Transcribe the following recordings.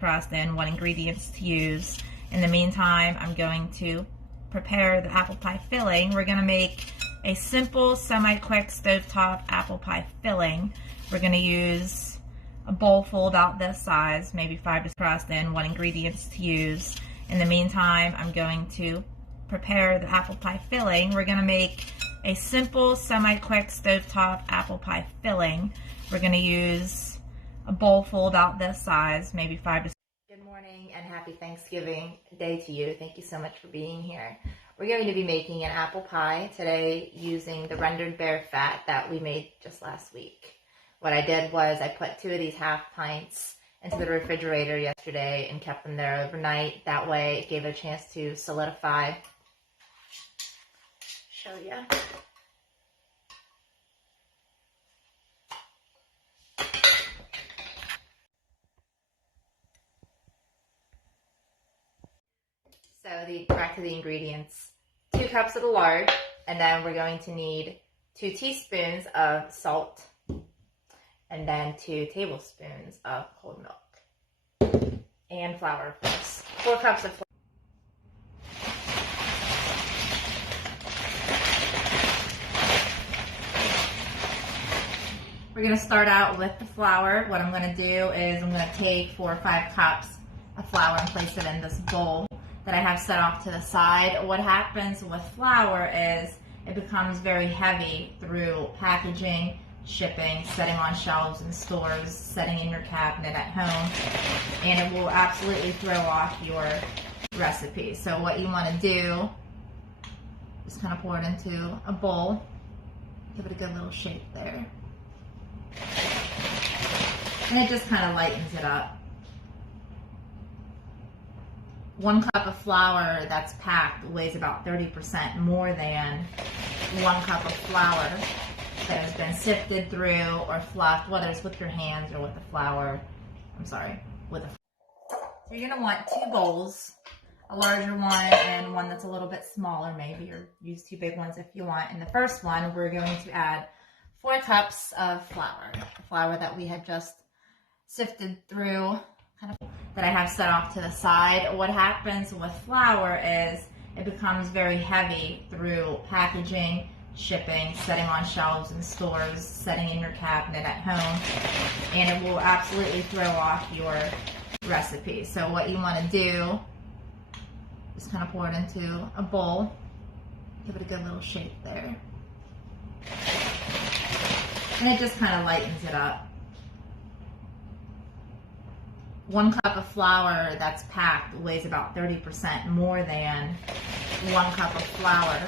crust and what ingredients to use. In the meantime, I'm going to prepare the apple pie filling. We're going to make a simple, semi-quick stovetop apple pie filling. We're going to use a bowl full about this size, maybe 5 to crust and what ingredients to use. In the meantime, I'm going to prepare the apple pie filling. We're going to make a simple, semi-quick stovetop apple pie filling. We're going to use a bowl full about this size, maybe 5 to. Good morning and happy Thanksgiving Day to you. Thank you so much for being here. We're going to be making an apple pie today using the rendered bear fat that we made just last week. What I did was I put 2 of these half pints into the refrigerator yesterday and kept them there overnight. That way it gave it a chance to solidify. Show you. So back to the ingredients. 2 cups of the lard, and then we're going to need 2 teaspoons of salt, and then 2 tablespoons of cold milk, and flour, of course. 4 cups of flour. We're going to start out with the flour. What I'm going to do is I'm going to take 4 or 5 cups of flour and place it in this bowl that I have set off to the side. What happens with flour is it becomes very heavy through packaging, shipping, setting on shelves in stores, setting in your cabinet at home, and it will absolutely throw off your recipe. So what you want to do is kind of pour it into a bowl, give it a good little shake there, and it just kind of lightens it up. 1 cup of flour that's packed weighs about 30% more than 1 cup of flour that has been sifted through or fluffed, whether it's with your hands or with the flour. So you're going to want 2 bowls, a larger one and one that's a little bit smaller maybe, or use 2 big ones if you want. In the first one, we're going to add 4 cups of flour, the flour that we had just sifted through, that I have set off to the side. What happens with flour is it becomes very heavy through packaging, shipping, setting on shelves in stores, setting in your cabinet at home, and it will absolutely throw off your recipe. So what you want to do is kind of pour it into a bowl, give it a good little shake there, and it just kind of lightens it up. 1 cup of flour that's packed weighs about 30% more than 1 cup of flour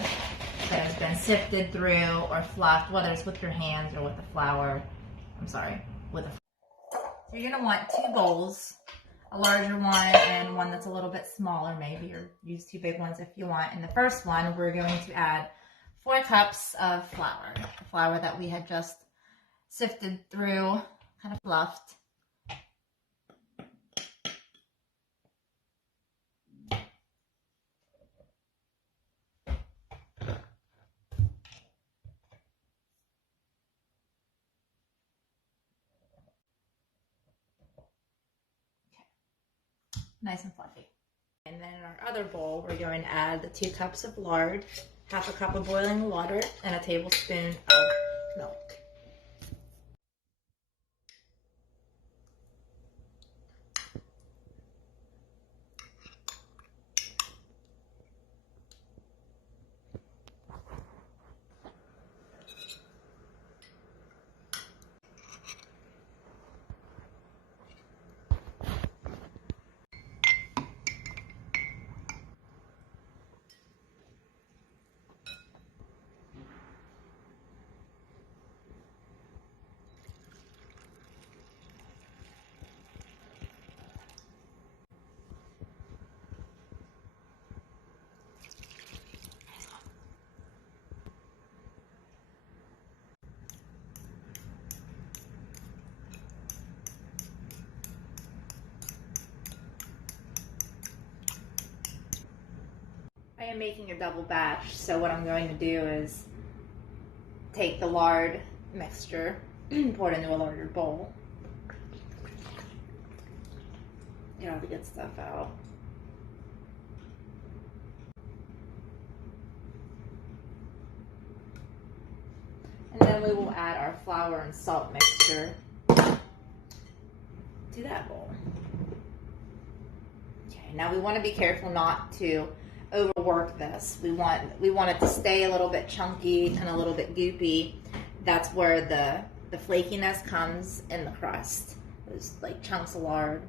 that has been sifted through or fluffed, whether it's with your hands or with the flour. So you're going to want 2 bowls, a larger one and one that's a little bit smaller maybe, or use 2 big ones if you want. In the first one, we're going to add 4 cups of flour, the flour that we had just sifted through, kind of fluffed. Nice and fluffy. And then in our other bowl, we're going to add the 2 cups of lard, half a cup of boiling water, and a tablespoon of milk. I am making a double batch, so what I'm going to do is take the lard mixture, pour it into a larger bowl, Get all the good stuff out. And then we will add our flour and salt mixture to that bowl. Okay, now we want to be careful not to overwork this. We want it to stay a little bit chunky and a little bit goopy. That's where the flakiness comes in the crust. Those like chunks of lard.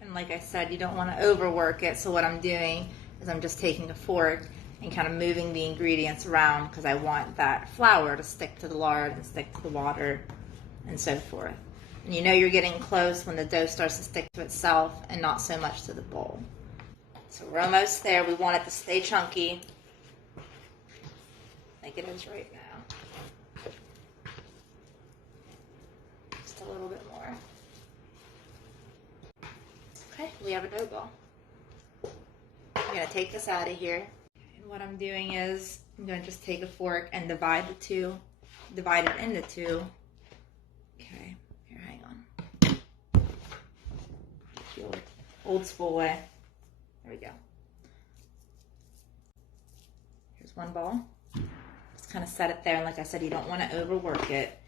And like I said, you don't want to overwork it. So what I'm doing is I'm just taking a fork and kind of moving the ingredients around because I want that flour to stick to the lard and stick to the water and so forth. And you know you're getting close when the dough starts to stick to itself and not so much to the bowl. So we're almost there. We want it to stay chunky like it is right now. Just a little bit more. Okay, we have a dough ball. I'm going to take this out of here. And what I'm doing is I'm going to just take a fork and divide it into two. Okay, here, hang on. The old school way. There we go. Here's one ball. Just kind of set it there. And like I said, you don't want to overwork it.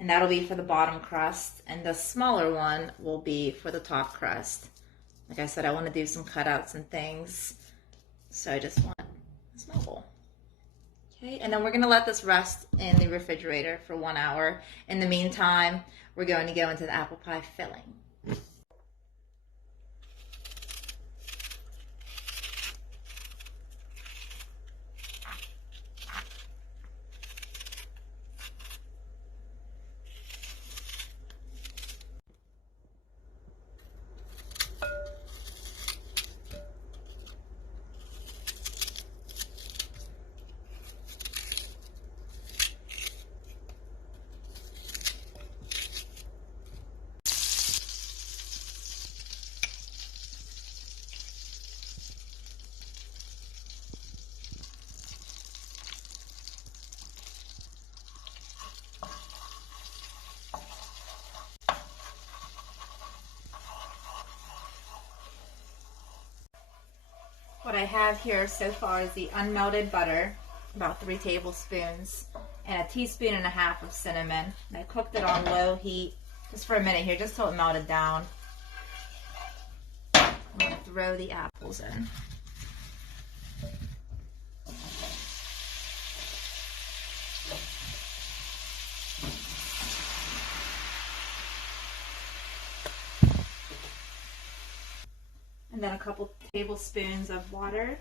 And that'll be for the bottom crust. And the smaller one will be for the top crust. Like I said, I want to do some cutouts and things. So I just want a small bowl. Okay, and then we're going to let this rest in the refrigerator for 1 hour. In the meantime, we're going to go into the apple pie filling. What I have here so far is the unmelted butter, about 3 tablespoons, and 1.5 teaspoons of cinnamon. And I cooked it on low heat just for a minute here, just till it melted down. I'm going to throw the apples in. And then a couple tablespoons of water.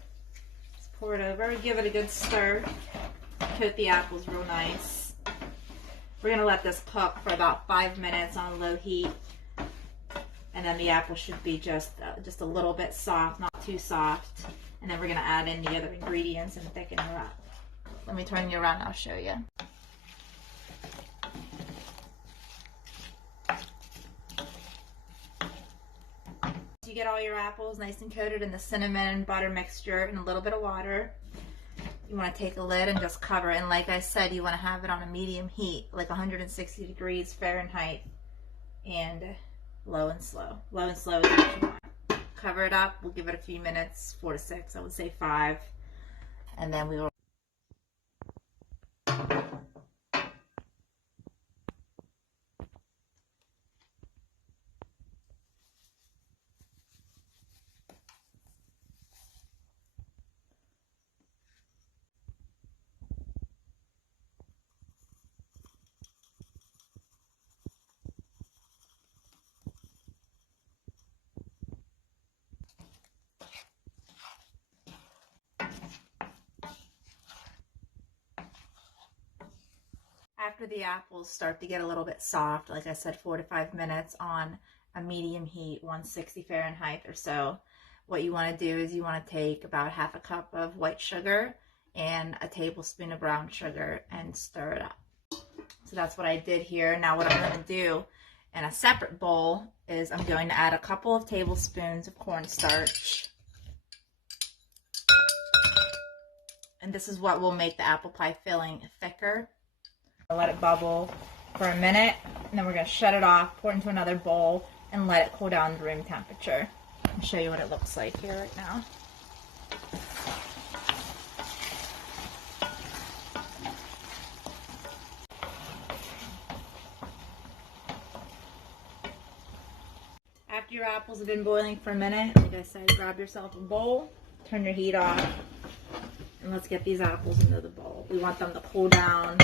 Just pour it over, give it a good stir. Coat the apples real nice. We're going to let this cook for about 5 minutes on low heat. And then the apple should be just a little bit soft, not too soft. And then we're going to add in the other ingredients and thicken her up. Let me turn you around and I'll show you. You get all your apples nice and coated in the cinnamon and butter mixture and a little bit of water. You want to take a lid and just cover it. And like I said, you want to have it on a medium heat, like 160 degrees Fahrenheit, and low and slow. Low and slow is what you want. Cover it up. We'll give it a few minutes, 4 to 6. I would say 5. And then we will. After the apples start to get a little bit soft, like I said, 4 to 5 minutes on a medium heat, 160 Fahrenheit or so, what you want to do is you want to take about 1/2 cup of white sugar and 1 tablespoon of brown sugar and stir it up. So that's what I did here. Now what I'm going to do In a separate bowl is I'm going to add a couple of tablespoons of cornstarch. And this is what will make the apple pie filling thicker. I'll let it bubble for a minute, and then we're going to shut it off, pour it into another bowl, and let it cool down to room temperature. I'll show you what it looks like here right now. After your apples have been boiling for a minute, like I said, grab yourself a bowl, turn your heat off, and let's get these apples into the bowl. We want them to cool down,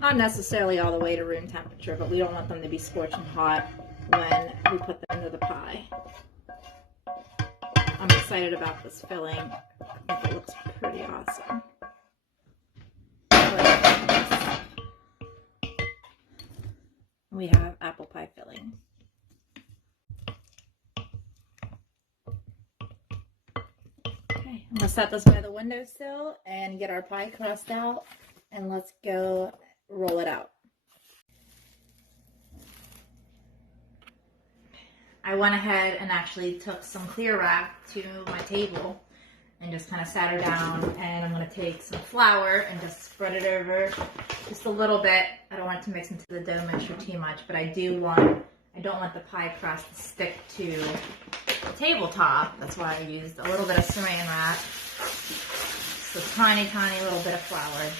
not necessarily all the way to room temperature, but we don't want them to be scorching hot when we put them into the pie. I'm excited about this filling. I think it looks pretty awesome. We have apple pie filling. Okay, I'm gonna set this by the windowsill and get our pie crust out, and let's go roll it out. I went ahead and actually took some clear wrap to my table and just kind of sat her down, and I'm going to take some flour and just spread it over just a little bit. I don't want it to mix into the dough mixture too much, but I don't want the pie crust to stick to the tabletop. That's why I used a little bit of saran wrap, just a tiny, tiny little bit of flour.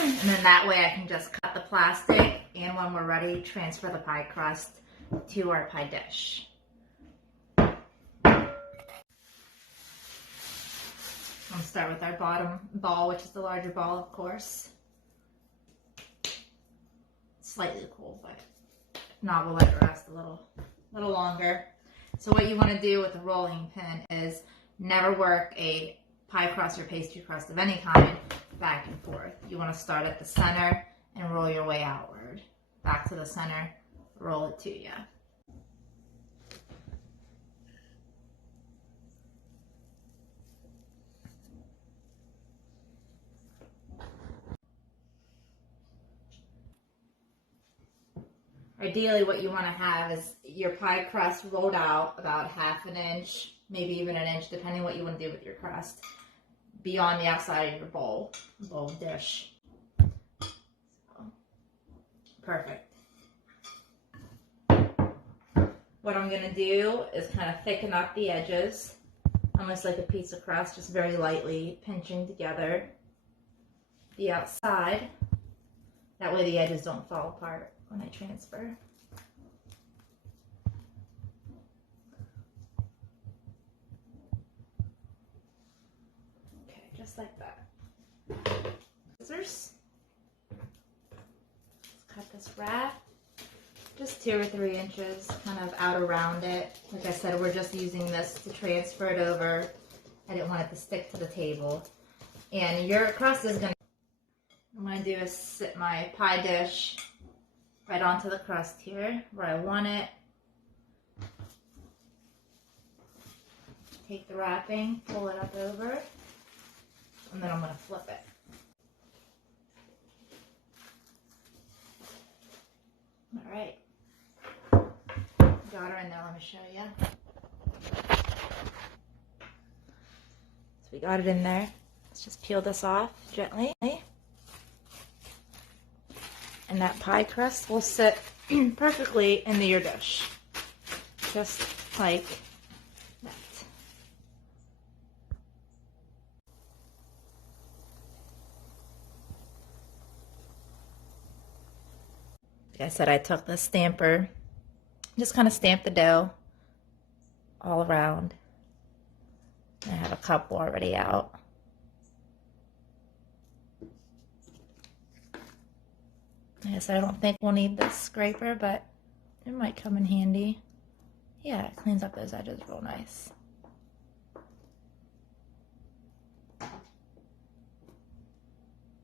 And then that way I can just cut the plastic, and when we're ready, transfer the pie crust to our pie dish. I'm going to start with our bottom ball, which is the larger ball, of course. Slightly cool, but if not, we'll let it rest a little longer. So what you want to do with a rolling pin is never work a pie crust or pastry crust of any kind back and forth. You want to start at the center and roll your way outward. Back to the center, roll it to you. Ideally, what you want to have is your pie crust rolled out about ½ an inch, maybe even an inch, depending what you want to do with your crust, beyond the outside of your bowl dish. So, perfect. What I'm going to do is kind of thicken up the edges, almost like a piece of crust, just very lightly pinching together the outside. That way the edges don't fall apart when I transfer. Okay, just like that. Scissors. Let's cut this wrap. Just 2 or 3 inches kind of out around it. Like I said, we're just using this to transfer it over. I didn't want it to stick to the table. And your crust is going to, what I'm going to do is sit my pie dish right onto the crust here where I want it. Take the wrapping, pull it up over, and then I'm going to flip it. All right. Got her in there, let me show you. So we got it in there. Let's just peel this off gently. And that pie crust will sit perfectly into your dish. Just like that. Like I said, I took the stamper, just kind of stamped the dough all around. I have a couple already out. Like I said, I don't think we'll need this scraper, but it might come in handy. Yeah, it cleans up those edges real nice.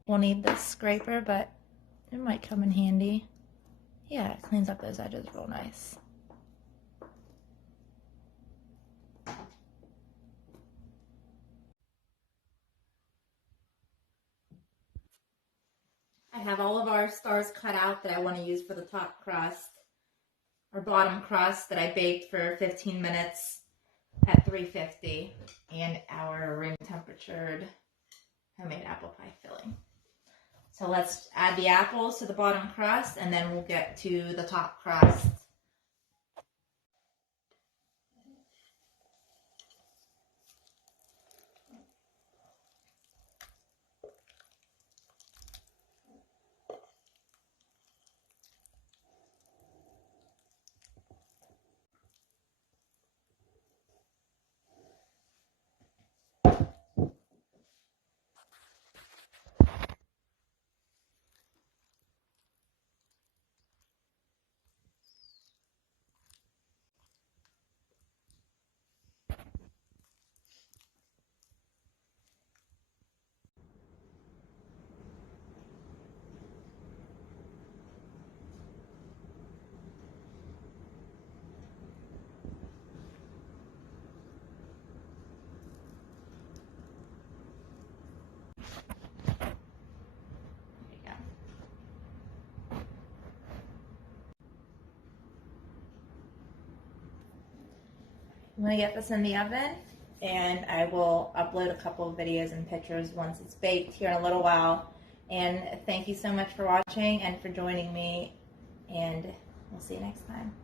We'll need this scraper, but it might come in handy. Yeah, it cleans up those edges real nice. I have all of our stars cut out that I want to use for the top crust, or bottom crust, that I baked for 15 minutes at 350, and our room temperatured homemade apple pie filling. So let's add the apples to the bottom crust, and then we'll get to the top crust. I'm going to get this in the oven, and I will upload a couple of videos and pictures once it's baked here in a little while. And thank you so much for watching and for joining me, and we'll see you next time.